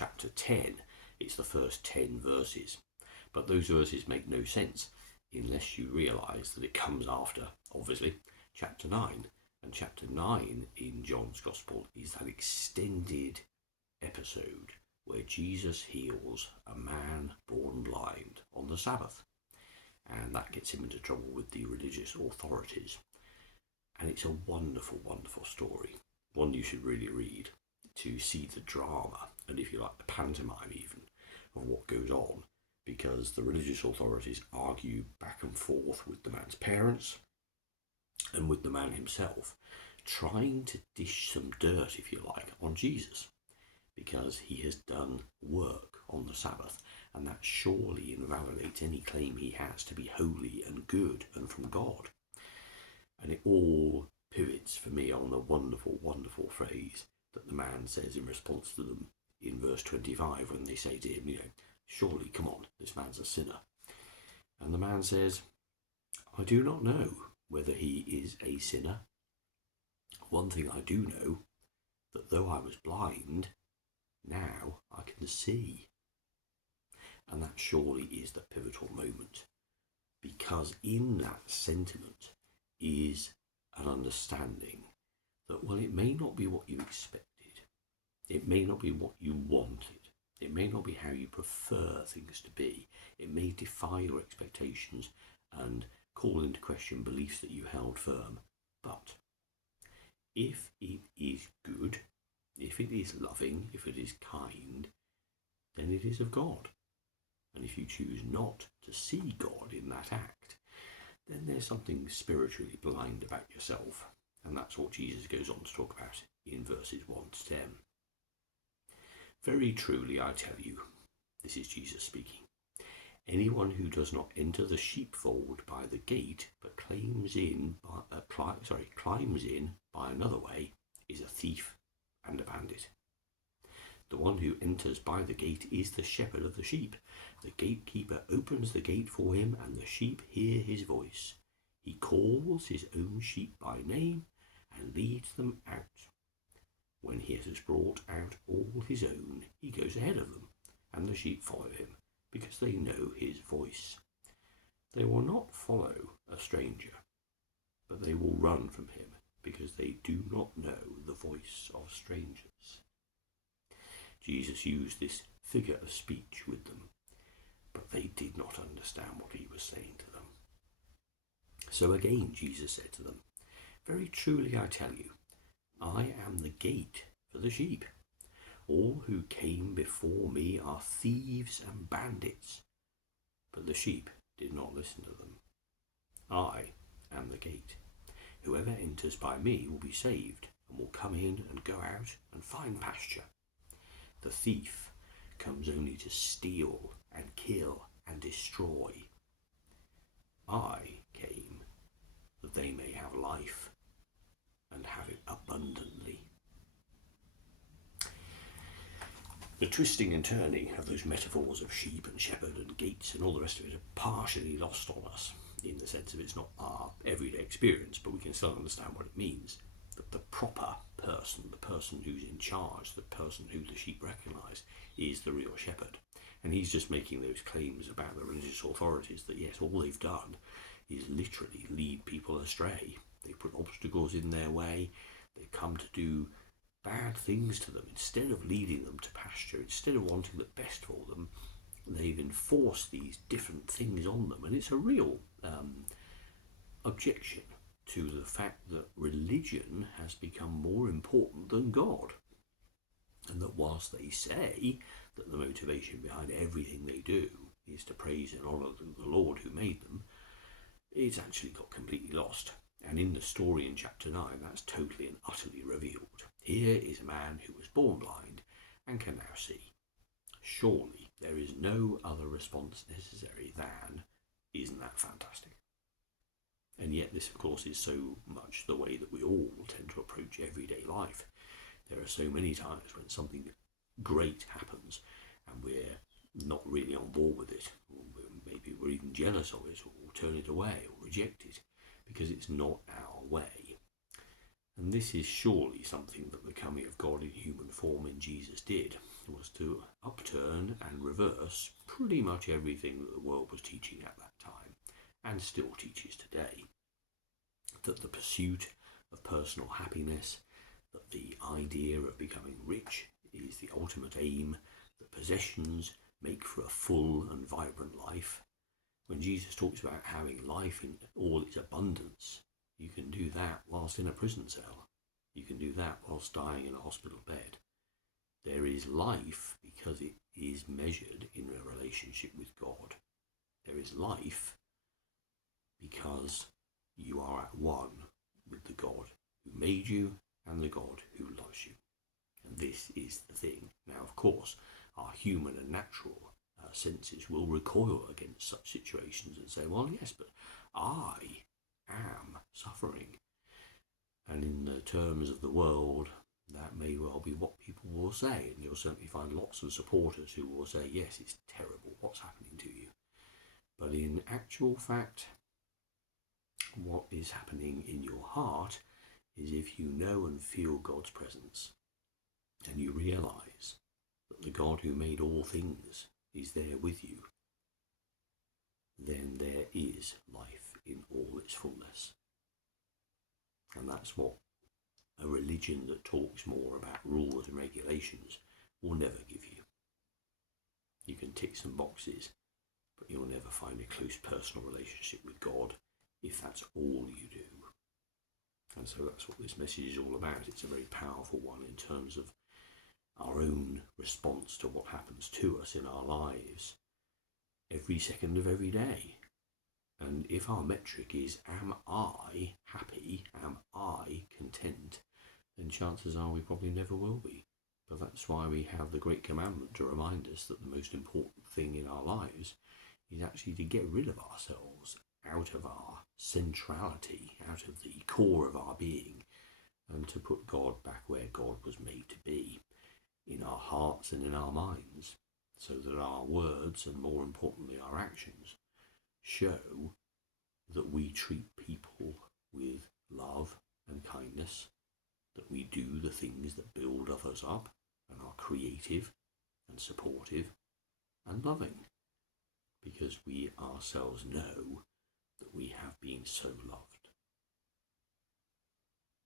chapter 10. It's the first 10 verses. But those verses make no sense unless you realise that it comes after, obviously, chapter 9. And chapter 9 in John's Gospel is that extended episode where Jesus heals a man born blind on the Sabbath. And that gets him into trouble with the religious authorities. And it's a wonderful, wonderful story. One you should really read to see the drama, and if you like, the pantomime even, of what goes on. Because the religious authorities argue back and forth with the man's parents and with the man himself, trying to dish some dirt, if you like, on Jesus, because he has done work on the Sabbath, and that surely invalidates any claim he has to be holy and good and from God. And it all pivots for me on the wonderful, wonderful phrase that the man says in response to them in verse 25 when they say to him, surely, come on, this man's a sinner. And the man says, I do not know whether he is a sinner. One thing I do know, that though I was blind, now I can see. And that surely is the pivotal moment, because in that sentiment is an understanding that, well, it may not be what you expected. It may not be what you wanted. It may not be how you prefer things to be. It may defy your expectations and call into question beliefs that you held firm. But if it is good, if it is loving, if it is kind, then it is of God. And if you choose not to see God in that act, then there's something spiritually blind about yourself. And that's what Jesus goes on to talk about in verses 1 to 10. Very truly I tell you, this is Jesus speaking, anyone who does not enter the sheepfold by the gate, but climbs in by another way, is a thief and a bandit. The one who enters by the gate is the shepherd of the sheep. The gatekeeper opens the gate for him, and the sheep hear his voice. He calls his own sheep by name and leads them out. When he has brought out all his own, he goes ahead of them, and the sheep follow him, because they know his voice. They will not follow a stranger, but they will run from him, because they do not know the voice of strangers. Jesus used this figure of speech with them, but they did not understand what he was saying to them. So again Jesus said to them, very truly I tell you, I am the gate for the sheep. All who came before me are thieves and bandits, but the sheep did not listen to them. I am the gate. Whoever enters by me will be saved, and will come in and go out and find pasture. The thief comes only to steal and kill and destroy. I came that they may have life and have it abundantly. The twisting and turning of those metaphors of sheep and shepherd and gates and all the rest of it are partially lost on us, in the sense of it's not our everyday experience, but we can still understand what it means. That the proper person, the person who's in charge, the person who the sheep recognise, is the real shepherd. And he's just making those claims about the religious authorities that yes, all they've done is literally lead people astray. They put obstacles in their way. They come to do bad things to them. Instead of leading them to pasture, instead of wanting the best for them, they've enforced these different things on them. And it's a real objection to the fact that religion has become more important than God. And that whilst they say that the motivation behind everything they do is to praise and honour the Lord who made them, it's actually got completely lost. And in the story in chapter 9, that's totally and utterly revealed. Here is a man who was born blind and can now see. Surely there is no other response necessary than, isn't that fantastic? And yet this, of course, is so much the way that we all tend to approach everyday life. There are so many times when something great happens and we're not really on board with it, or maybe we're even jealous of it, or turn it away or reject it because it's not our way. And this is surely something that the coming of God in human form in Jesus did, was to upturn and reverse pretty much everything that the world was teaching at that time, and still teaches today. That the pursuit of personal happiness, that the idea of becoming rich is the ultimate aim, that possessions make for a full and vibrant life. When Jesus talks about having life in all its abundance, you can do that whilst in a prison cell. You can do that whilst dying in a hospital bed. There is life because it is measured in a relationship with God. There is life because you are at one with the God who made you and the God who loves you. And this is the thing. Now, of course, our human and natural senses will recoil against such situations and say, well, yes, but I am suffering. And in the terms of the world, that may well be what people will say. And you'll certainly find lots of supporters who will say, yes, it's terrible what's happening to you. But in actual fact, what is happening in your heart is if you know and feel God's presence and you realize that the God who made all things is there with you, then there is life in all its fullness. And that's what a religion that talks more about rules and regulations will never give you. You can tick some boxes, but you'll never find a close personal relationship with God if that's all you do. And so that's what this message is all about. It's a very powerful one in terms of our own response to what happens to us in our lives every second of every day. And if our metric is, am I happy, am I content, then chances are we probably never will be. But that's why we have the great commandment to remind us that the most important thing in our lives is actually to get rid of ourselves, out of our centrality, out of the core of our being, and to put God back where God was made to be, in our hearts and in our minds, so that our words, and more importantly our actions, show that we treat people with love and kindness, that we do the things that build others up and are creative and supportive and loving, because we ourselves know that we have been so loved.